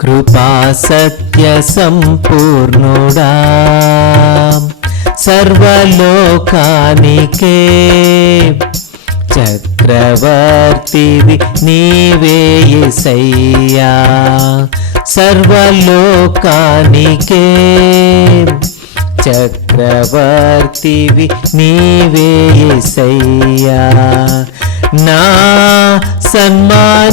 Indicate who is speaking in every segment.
Speaker 1: కృపా సత్య సంపూర్ణుడా. సర్వలోకానికే చక్రవర్తివి నీవే యేసయ్యా సర్వలోకానికే చక్రవర్తివి నీవే యేసయ్యా నా సన్మానానికే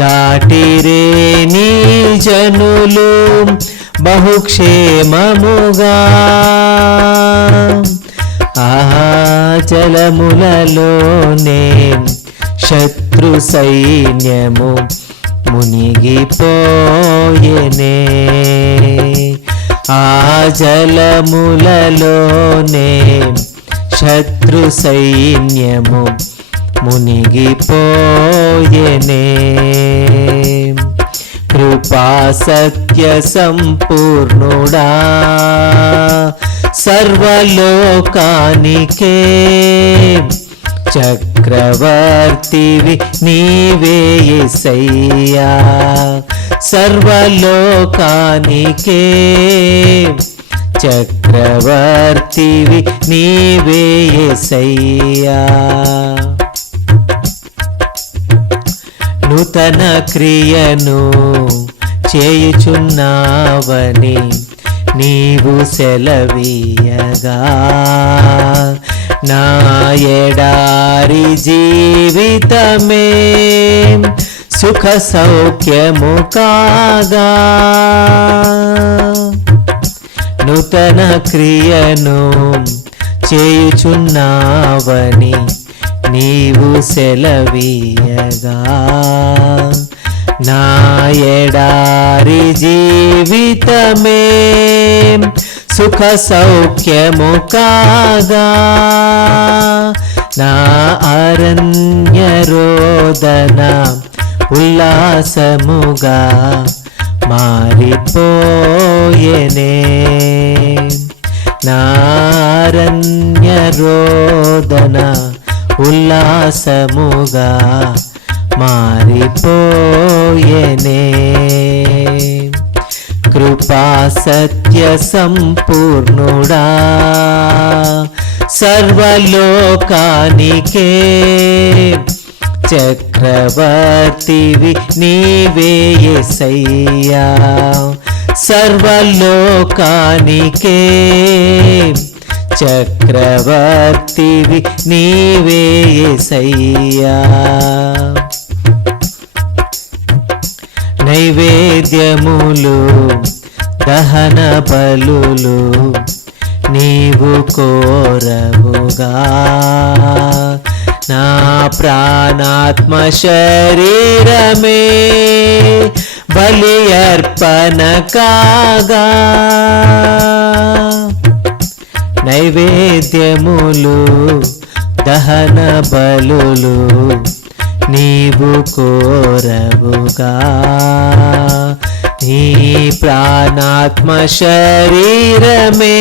Speaker 1: దాటిరే నీ జనులు బహుక్షేమముగా. ఆహా జలములలోనే శత్రు సైన్యము మునిగిపోయెనే. ఆ జలములలోనే శత్రు సైన్యము మునిగిపోయెనే. కృపా సత్య సంపూర్ణుడా. సర్వలోకానికే చక్రవర్తివి నీవే యేసయ్యా సర్వలోకానికే చక్రవర్తివి నీవే యేసయ్యా నూతన క్రియను చేయుచున్నావని నీవు సెలవీయగా. నా ఎడారి జీవితమే సుఖ సౌఖ్యము కాగా. నూతన క్రియను చేయుచున్నావని నీవు సెలవీయగా. నా ఎడారి జీవితమే సుఖ సౌఖ్యము కాగా. నా అరణ్య రోదన ఉల్లాసముగా మారిపోయెనే. నారణ్య రోదన ఉల్లాసముగా మారిపోయెనే. కృపా సత్య సంపూర్ణుడా. సర్వలోకానికే చక్రవర్తివి నీవేయసయ్యా సర్వలోకానికే చక్రవర్తివి నీవే సయ్యా. నైవేద్యములు దహన బలులు నీవు కోరవుగా. నా ప్రాణాత్మ శరీరమే బలి అర్పణ కాగా. నైవేద్యములు దహన బలులు నీవు కోరవుగా. నీ ప్రాణాత్మ శరీరమే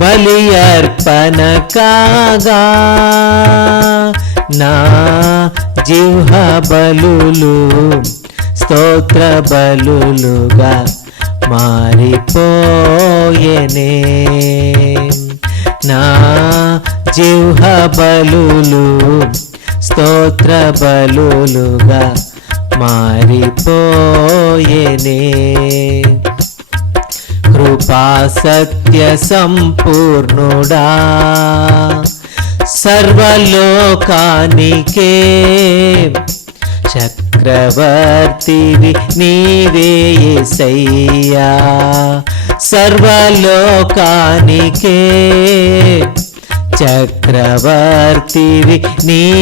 Speaker 1: బలి అర్పణ కాగా నా జిహ్వ బలులు స్తోత్ర బలులుగా మారిపోయెనే. నా జిహ్వ బలులు స్తోత్ర బలులుగా మారిపోయేనే. కృపా సత్య సంపూర్ణుడా సర్వలోకానికే చక్రవర్తివి నీవేయసయ్యా సర్వలోకానికే చక్రవర్తివి నీవేయసయ్యా